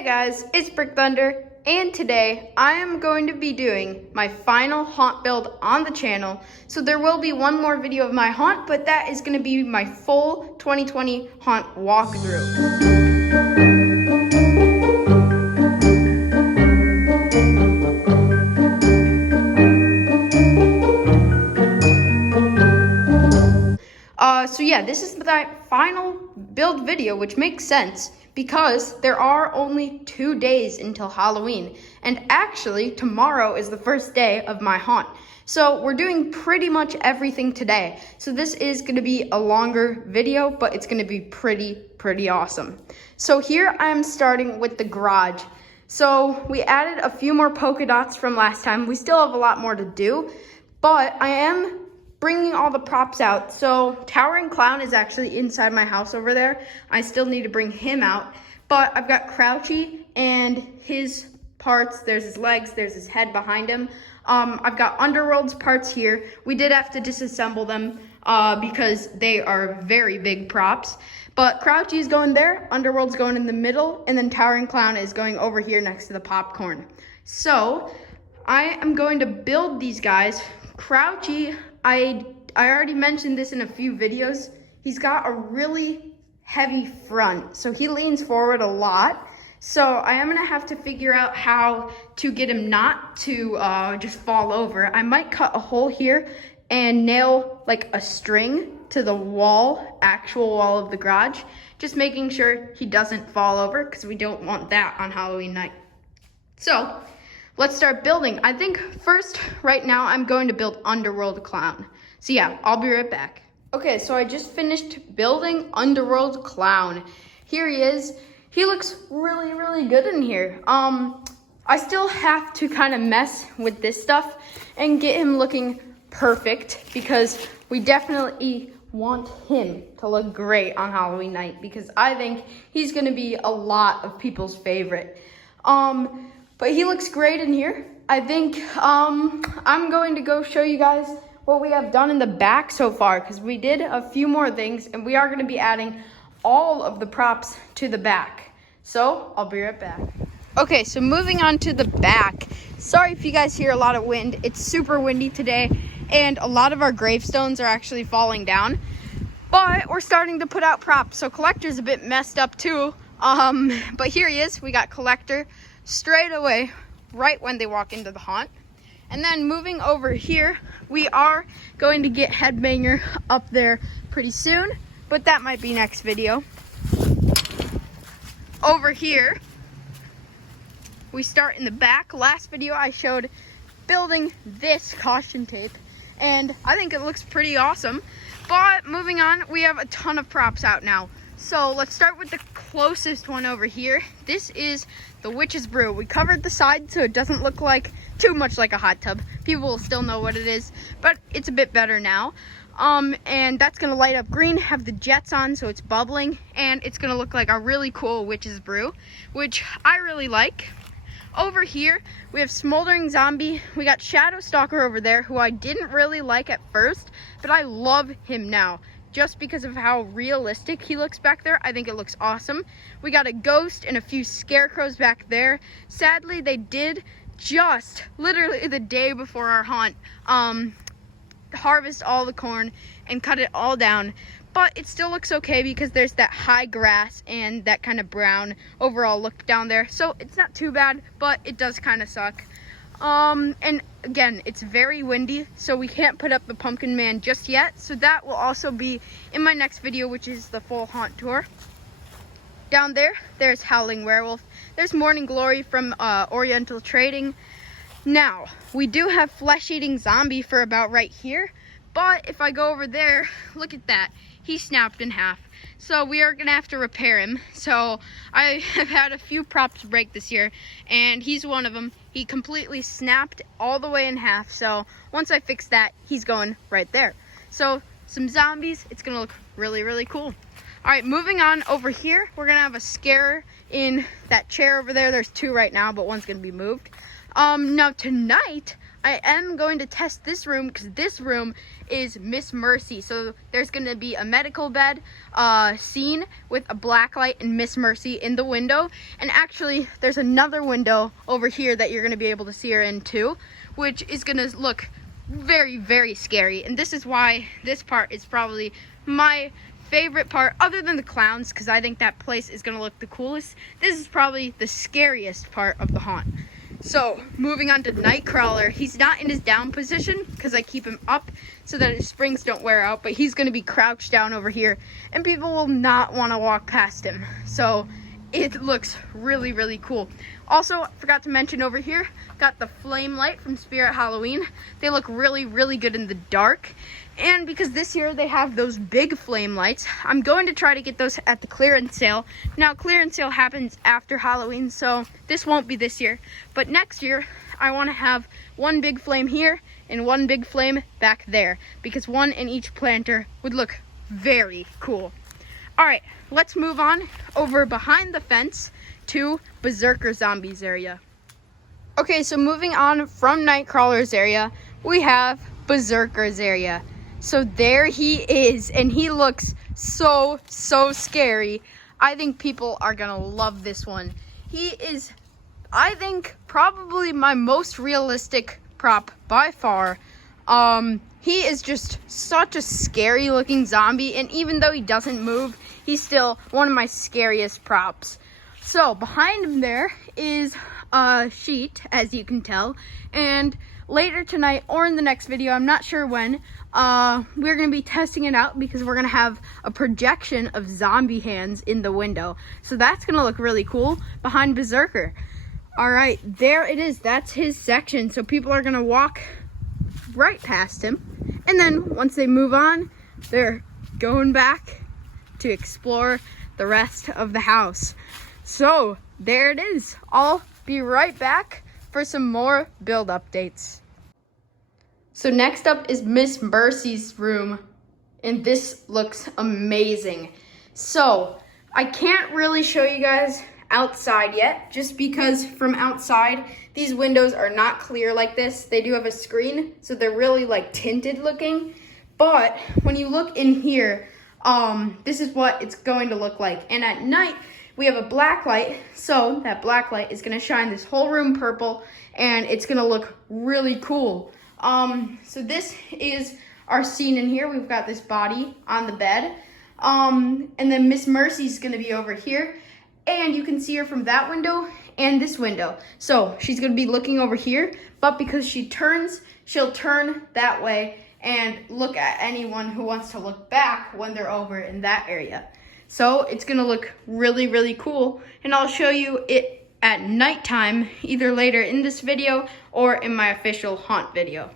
Hey guys, it's Brick Thunder, and today I am going to be doing my final haunt build on the channel. So there will be one more video of my haunt, but that is going to be my full 2020 haunt walkthrough. So yeah, this is my final build video, which makes sense because there are only 2 days until Halloween. And actually, tomorrow is the first day of my haunt. So we're doing pretty much everything today. So this is gonna be a longer video, but it's gonna be pretty awesome. So here I'm starting with the garage. So we added a few more polka dots from last time. We still have a lot more to do, but I am bringing all the props out. So Towering Clown is actually inside my house over there. I still need to bring him out, but I've got Crouchy and his parts. There's his legs, there's his head behind him. I've got Underworld's parts here. We did have to disassemble them because they are very big props. But Crouchy's going there, Underworld's going in the middle, and then Towering Clown is going over here next to the popcorn. So I am going to build these guys. Crouchy, I already mentioned this in a few videos. He's got a really heavy front, so he leans forward a lot. So I am gonna have to figure out how to get him not to just fall over. I might cut a hole here and nail like a string to the wall, actual wall of the garage, just making sure he doesn't fall over because we don't want that on Halloween night. So let's start building. I think first, right now, I'm going to build Underworld Clown. So yeah, I'll be right back. Okay, so I just finished building Underworld Clown. Here he is. He looks really good in here. I still have to kind of mess with this stuff and get him looking perfect because we definitely want him to look great on Halloween night because I think he's gonna be a lot of people's favorite. But he looks great in here. I think I'm going to go show you guys what we have done in the back so far because we did a few more things and we are going to be adding all of the props to the back. So I'll be right back. Okay, so moving on to the back. Sorry if you guys hear a lot of wind. It's super windy today and a lot of our gravestones are actually falling down. But we're starting to put out props. So Collector's a bit messed up too. But here he is. We got Collector straight away right when they walk into the haunt. And then moving over here, we are going to get Headbanger up there pretty soon, but that might be next video. Over here, we start in the back. Last video I showed building this caution tape, and I think it looks pretty awesome. But moving on, we have a ton of props out now. So let's start with the closest one over here. This is the Witch's Brew. We covered the side so it doesn't look like too much like a hot tub. People will still know what it is, but it's a bit better now. And that's gonna light up green, have the jets on so it's bubbling, and it's gonna look like a really cool Witch's Brew, which I really like. Over here, we have Smoldering Zombie. We got Shadow Stalker over there, who I didn't really like at first, but I love him now. Just because of how realistic he looks back there. I think it looks awesome. We got a ghost and a few scarecrows back there. Sadly, they did just literally the day before our haunt harvest all the corn and cut it all down. But it still looks okay because there's that high grass and that kind of brown overall look down there. So it's not too bad, but it does kind of suck. And again, it's very windy, so we can't put up the Pumpkin Man just yet. So that will also be in my next video, which is the full haunt tour. Down there, there's Howling Werewolf. There's Morning Glory from Oriental Trading. Now, we do have Flesh Eating Zombie for about right here. But if I go over there, look at that. He snapped in half. So we are gonna have to repair him. So I have had a few props break this year, and he's one of them. He completely snapped all the way in half. So once I fix that, he's going right there. So some zombies, it's gonna look really cool. All right, moving on over here, we're gonna have a scare in that chair over there. There's two right now, but one's gonna be moved. Now tonight, I am going to test this room because this room is Miss Mercy. So there's gonna be a medical bed scene with a black light and Miss Mercy in the window. And actually, there's another window over here that you're gonna be able to see her in too, which is gonna look very, very scary. And this is why this part is probably my favorite part, other than the clowns, because I think that place is gonna look the coolest. This is probably the scariest part of the haunt. So moving on to Nightcrawler, he's not in his down position because I keep him up so that his springs don't wear out, but he's gonna be crouched down over here and people will not want to walk past him. So it looks really, really cool. Also, I forgot to mention over here, got the flame light from Spirit Halloween. They look really, really good in the dark. And because this year they have those big flame lights, I'm going to try to get those at the clearance sale. Now, clearance sale happens after Halloween, so this won't be this year. But next year, I want to have one big flame here and one big flame back there, because one in each planter would look very cool. All right, let's move on over behind the fence to Berserker Zombies area. Okay, so moving on from Nightcrawler's area, we have Berserker's area. So there he is, and he looks so scary. I think people are gonna love this one. He is, I think, probably my most realistic prop by far. He is just such a scary looking zombie, and even though he doesn't move, he's still one of my scariest props. So behind him there is a sheet, as you can tell, and later tonight or in the next video, I'm not sure when, we're gonna be testing it out because we're gonna have a projection of zombie hands in the window. So that's gonna look really cool behind Berserker. All right, there it is. That's his section. So people are gonna walk right past him, and then once they move on, they're going back to explore the rest of the house. So there it is. I'll be right back for some more build updates. So next up is Miss Mercy's room, and this looks amazing. So I can't really show you guys outside yet, just because from outside, these windows are not clear like this. They do have a screen, so they're really like tinted looking. But when you look in here, this is what it's going to look like. And at night, we have a black light, so that black light is gonna shine this whole room purple, and it's gonna look really cool. So this is our scene in here. We've got this body on the bed, and then Miss Mercy's gonna be over here, and you can see her from that window and this window. So she's gonna be looking over here, but because she turns, she'll turn that way and look at anyone who wants to look back when they're over in that area. So it's gonna look really, really cool, and I'll show you it at nighttime, either later in this video or in my official haunt video.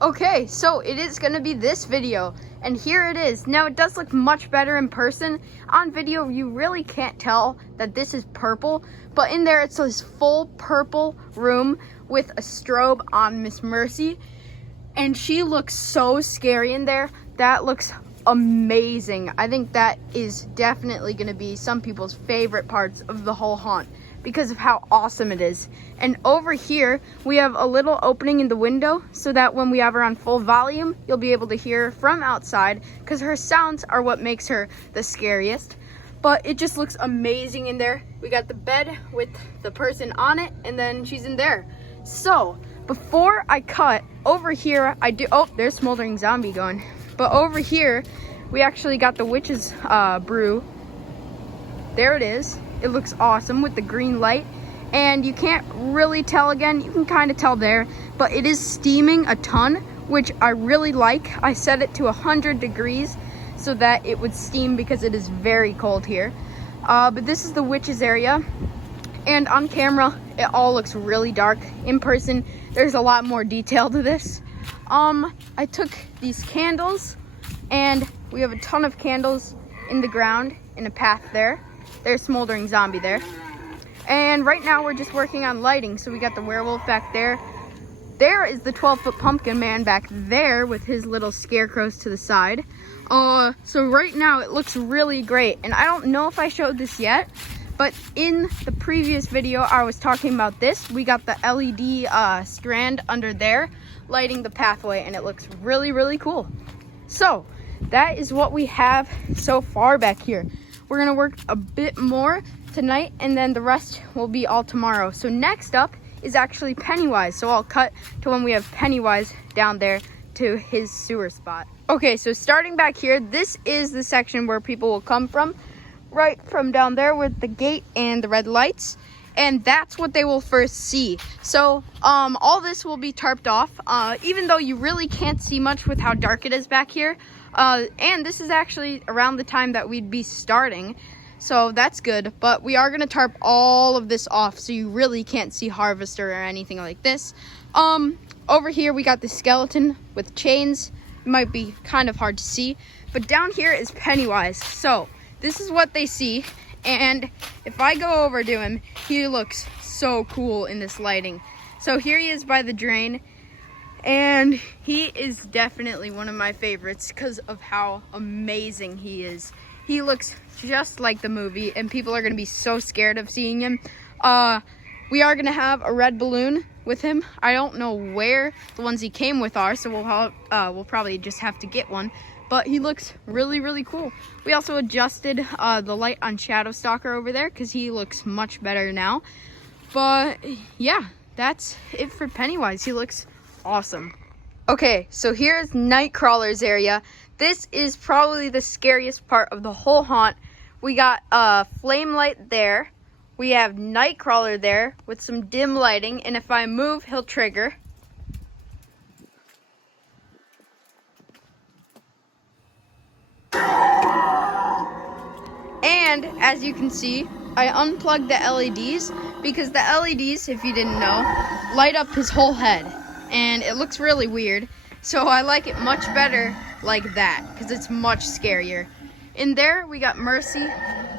Okay, so it is gonna be this video, and here it is. Now it does look much better in person. On video, you really can't tell that this is purple, but in there it's this full purple room with a strobe on Miss Mercy, and she looks so scary in there. That looks amazing. I think that is definitely gonna be some people's favorite parts of the whole haunt, because of how awesome it is. And over here, we have a little opening in the window so that when we have her on full volume, you'll be able to hear her from outside, because her sounds are what makes her the scariest. But it just looks amazing in there. We got the bed with the person on it, and then she's in there. So before I cut, over here, oh, there's Smoldering Zombie going. But over here, we actually got the witch's brew. There it is. It looks awesome with the green light, and you can't really tell. Again, you can kind of tell there, but it is steaming a ton, which I really like. I set it to 100 degrees so that it would steam because it is very cold here. But this is the witch's area, and on camera, it all looks really dark. In person, there's a lot more detail to this. I took these candles, and we have a ton of candles in the ground in a path there. There's Smoldering Zombie there. And right now we're just working on lighting. So we got the werewolf back there. There is the 12-foot pumpkin man back there with his little scarecrows to the side. So right now it looks really great. And I don't know if I showed this yet, But in the previous video, I was talking about this. We got the LED strand under there, lighting the pathway, and it looks really, really cool. So that is what we have so far back here. We're gonna work a bit more tonight, and then the rest will be all tomorrow. So next up is actually Pennywise. So I'll cut to when we have Pennywise down there to his sewer spot. Okay, so starting back here, this is the section where people will come from, right from down there with the gate and the red lights, and that's what they will first see. So all this will be tarped off, even though you really can't see much with how dark it is back here. And this is actually around the time that we'd be starting, so that's good. But we are gonna tarp all of this off, so you really can't see Harvester or anything like this. Over here we got the skeleton with chains. It might be kind of hard to see, but down here is Pennywise. So this is what they see, and if I go over to him, he looks so cool in this lighting. So here he is by the drain, and he is definitely one of my favorites because of how amazing he is. He looks just like the movie, and people are going to be so scared of seeing him. We are going to have a red balloon with him. I don't know where the ones he came with are, so we'll probably just have to get one. But he looks really, really cool. We also adjusted the light on Shadow Stalker over there because he looks much better now. But yeah, that's it for Pennywise. He looks awesome. Okay, so here's Nightcrawler's area. This is probably the scariest part of the whole haunt. We got a flame light there. We have Nightcrawler there with some dim lighting, and if I move, he'll trigger. And as you can see, I unplugged the LEDs because the LEDs, if you didn't know, light up his whole head, and it looks really weird. So I like it much better like that because it's much scarier. In there, we got Mercy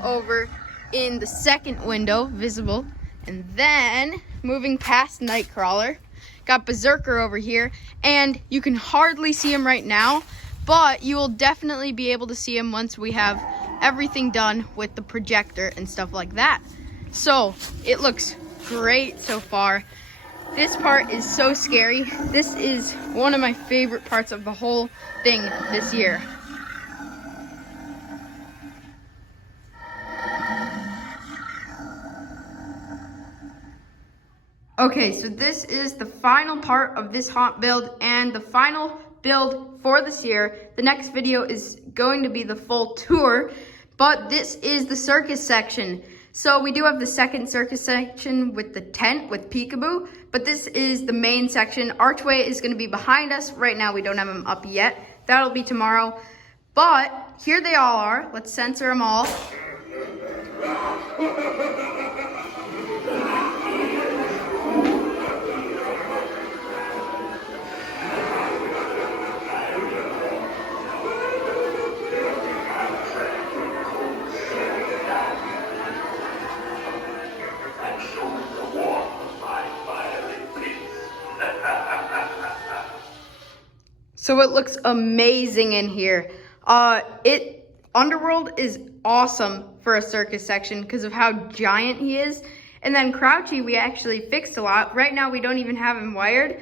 over in the second window, visible. And then, moving past Nightcrawler, got Berserker over here. And you can hardly see him right now, but you will definitely be able to see him once we have everything done with the projector and stuff like that. So, it looks great so far. This part is so scary. This is one of my favorite parts of the whole thing this year. Okay, so this is the final part of this haunt build and the final build for this year. The next video is going to be the full tour, but this is the circus section. So we do have the second circus section with the tent with Peekaboo, but this is the main section. Archway is going to be behind us. Right now we don't have them up yet. That'll be tomorrow. But here they all are. Let's censor them all. So it looks amazing in here. Underworld is awesome for a circus section because of how giant he is. And then Crouchy, we actually fixed a lot. Right now, we don't even have him wired.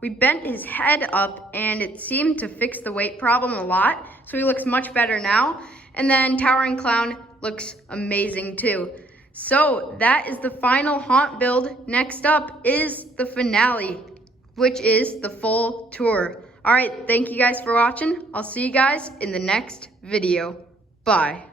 We bent his head up, and it seemed to fix the weight problem a lot. So he looks much better now. And then Towering Clown looks amazing too. So that is the final haunt build. Next up is the finale, which is the full tour. All right, thank you guys for watching. I'll see you guys in the next video. Bye.